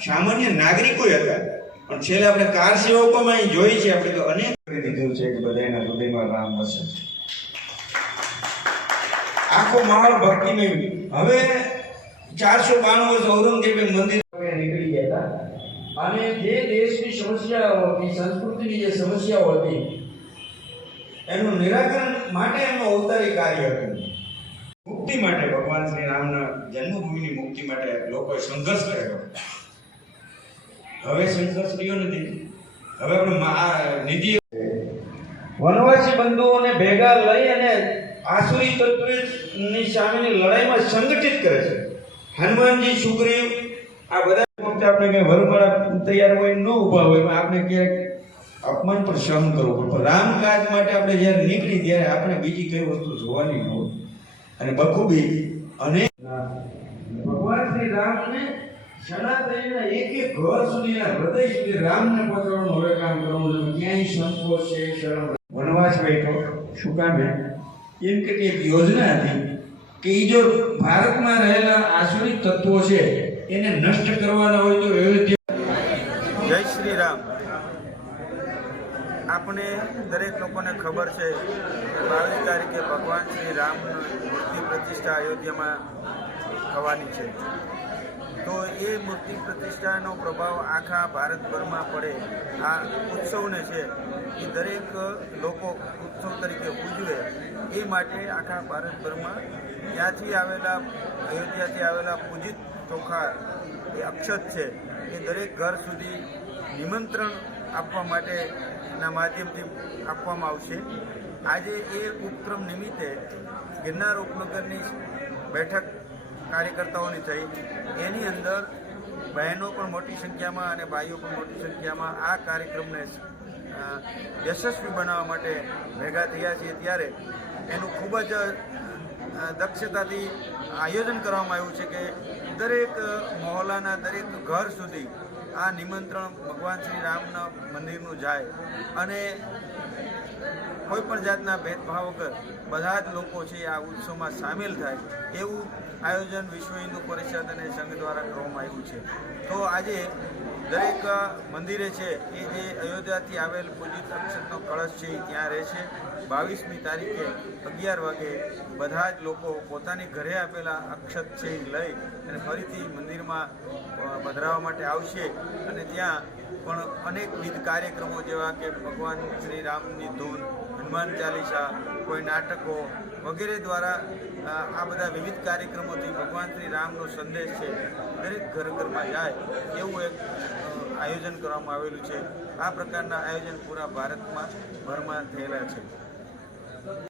સામાન્ય નાગરિકો હતા. પણ છેલ્લે આપણે કાર સેવકોમાં અહીં જોઈ છે તો અનેક છે કે બધાના રામ વસે આખો માહોલ ભક્તિમય હવે ચારસો બાણું વર્ષ ઔરંગઝેબે મંદિર અને જે દેશની સમસ્યાઓ હતી સંસ્કૃતિની જે સમસ્યાઓ હતી એનું નિરાકરણ માટે એમનું અવતારી કાર્ય હતું. મુક્તિ માટે ભગવાન શ્રી રામના જન્મભૂમિની મુક્તિ માટે લોકોએ સંઘર્ષ કર્યો. હવે સંઘર્ષ રહ્યો નથી. હવે આપણે નિધિ વનવાસી બંધુઓને ભેગા લઈ અને આસુરી તત્વની સામેની લડાઈમાં સંગઠિત કરે છે. હનુમાનજી સુગ્રીવ આ બધા વખતે આપણે કઈ વરમાળા તૈયાર હોય ન ઊભા હોય પણ આપણે ક્યાંક અપમાન પણ સહન કરવું પડે. રામ રામકાજ માટે આપણે જ્યારે નીકળી, ત્યારે આપણે બીજી કઈ વસ્તુ જોવાની હોય. અને બખૂબી અને ભગવાન શ્રી રામને સનાતનના એક એક ઘર સુધીના હૃદય સુધી રામને પહોંચાડવાનું હવે કામ કરવાનું છે ક્યાંય સંકોચ છે, શરમ વનવાસ બેઠો શું કામ એમ કે એક યોજના હતી કે એ જો ભારતમાં રહેલા આસુરિક તત્વો છે એને નષ્ટ કરવાના હોય તો જય શ્રી રામ. આપણે દરેક લોકોને ખબર છે કે બાવીસ તારીખે ભગવાન શ્રી રામની મૂર્તિ પ્રતિષ્ઠા અયોધ્યામાં થવાની છે. એ મૂર્તિ પ્રતિષ્ઠાનો પ્રભાવ આખા ભારતભરમાં પડે. આ ઉત્સવને છે એ દરેક લોકો ઉત્સવ તરીકે ઉજવે. એ માટે આખા ભારતભરમાં ત્યાંથી આવેલા, અયોધ્યાથી આવેલા પૂજિત ચોખા એ અક્ષત છે. એ દરેક ઘર સુધી નિમંત્રણ આપવા માટેના માધ્યમથી આપવામાં આવશે. આજે એ ઉપક્રમ નિમિત્તે ગિરનાર ઉપનગરની બેઠક કાર્યકર્તાઓની થઈ. એની અંદર બહેનો પણ મોટી સંખ્યામાં અને ભાઈઓ પણ મોટી સંખ્યામાં આ કાર્યક્રમને યશસ્વી બનાવવા માટે ભેગા થયા છીએ. ત્યારે એનું ખૂબ જ દક્ષતાથી આયોજન કરવામાં આવ્યું છે કે દરેક મહોલ્લાના દરેક ઘર સુધી આ નિમંત્રણ ભગવાન શ્રી રામના મંદિરનું જાય અને કોઈ પણ જાતના ભેદભાવ વગર બધા જ લોકો છે આ ઉત્સવમાં સામેલ થાય એવું આયોજન વિશ્વ હિન્દુ પરિષદ અને સંઘ દ્વારા કરવામાં આવ્યું છે. તો આજે દરેક મંદિરે છે, એ જે અયોધ્યાથી આવેલ પૂજિત અક્ષતનો કળશ છે, એ ત્યાં રહેશે બાવીસમી તારીખે અગિયાર વાગે બધા જ લોકો પોતાની ઘરે આપેલા અક્ષત છે, એ લઈ અને ફરીથી મંદિરમાં પધરાવા માટે આવશે. અને ત્યાં પણ અનેકવિધ કાર્યક્રમો, જેવા કે ભગવાન શ્રી રામની ધૂન, હનુમાન ચાલીસા, કોઈ નાટકો વગેરે દ્વારા આ બધા વિવિધ કાર્યક્રમોથી ભગવાન શ્રી રામનો સંદેશ છે. દરેક ઘર ઘરમાં જાય એવું એક આયોજન કરવામાં આવેલું છે. આ પ્રકારના આયોજન પૂરા ભારતમાં ભરમાં થયેલા છે.